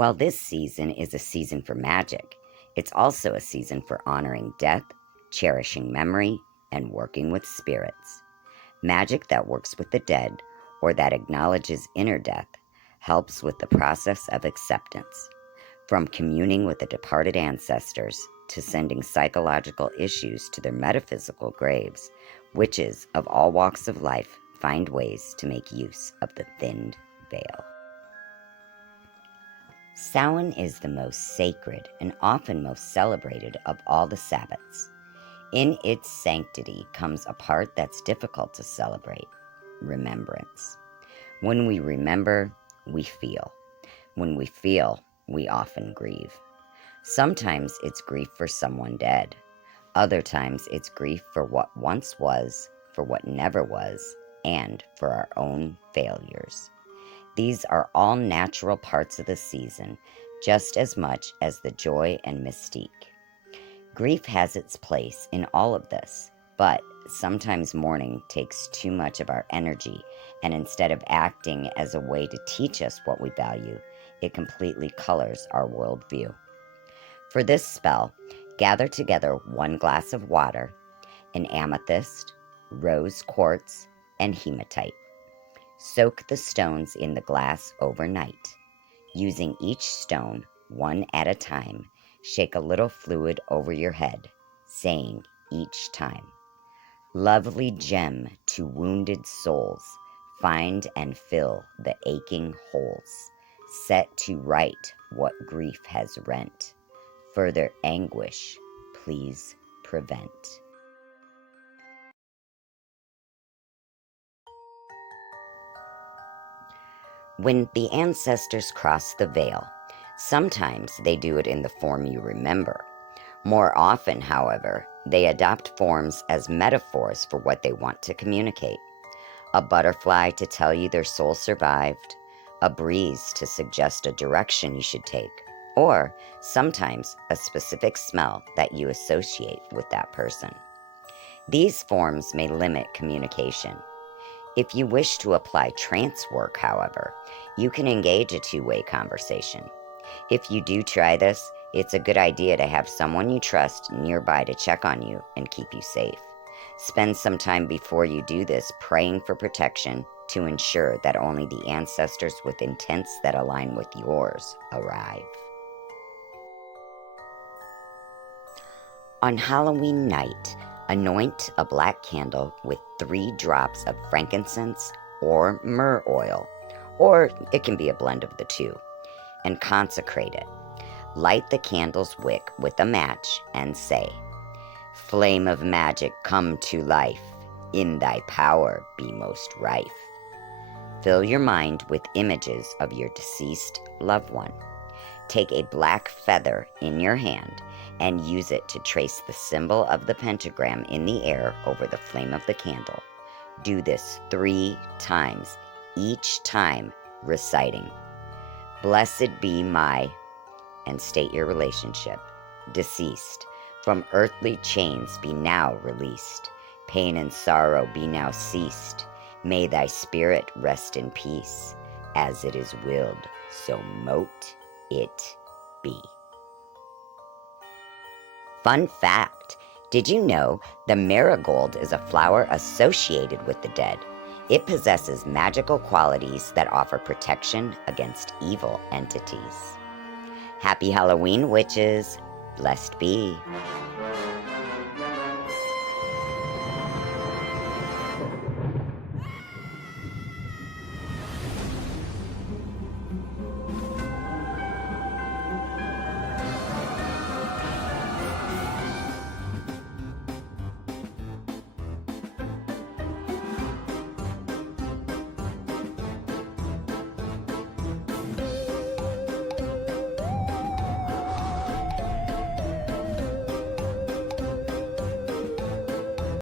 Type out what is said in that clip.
While this season is a season for magic, it's also a season for honoring death, cherishing memory, and working with spirits. Magic that works with the dead, or that acknowledges inner death, helps with the process of acceptance. From communing with the departed ancestors to sending psychological issues to their metaphysical graves, witches of all walks of life find ways to make use of the thinned veil. Samhain is the most sacred and often most celebrated of all the Sabbats. In its sanctity comes a part that's difficult to celebrate: remembrance. When we remember, we feel. When we feel, we often grieve. Sometimes it's grief for someone dead. Other times it's grief for what once was, for what never was, and for our own failures. These are all natural parts of the season, just as much as the joy and mystique. Grief has its place in all of this, but sometimes mourning takes too much of our energy, and instead of acting as a way to teach us what we value, it completely colors our worldview. For this spell, gather together 1 glass of water, an amethyst, rose quartz, and hematite. Soak the stones in the glass overnight. Using each stone, one at a time, shake a little fluid over your head, saying each time, "Lovely gem to wounded souls, find and fill the aching holes, set to right what grief has rent, further anguish please prevent." When the ancestors cross the veil, sometimes they do it in the form you remember. More often, however, they adopt forms as metaphors for what they want to communicate. A butterfly to tell you their soul survived, a breeze to suggest a direction you should take, or sometimes a specific smell that you associate with that person. These forms may limit communication. If you wish to apply trance work, however, you can engage a two-way conversation. If you do try this, it's a good idea to have someone you trust nearby to check on you and keep you safe. Spend some time before you do this praying for protection to ensure that only the ancestors with intents that align with yours arrive. On Halloween night, anoint a black candle with 3 drops of frankincense or myrrh oil, or it can be a blend of the two, and consecrate it. Light the candle's wick with a match and say, "Flame of magic, come to life, in thy power be most rife." Fill your mind with images of your deceased loved one. Take a black feather in your hand and use it to trace the symbol of the pentagram in the air over the flame of the candle. Do this 3 times, each time reciting, "Blessed be my," and state your relationship, "deceased. From earthly chains be now released. Pain and sorrow be now ceased. May thy spirit rest in peace. As it is willed, so mote it be." Fun fact, did you know the marigold is a flower associated with the dead? It possesses magical qualities that offer protection against evil entities. Happy Halloween, witches! Blessed be.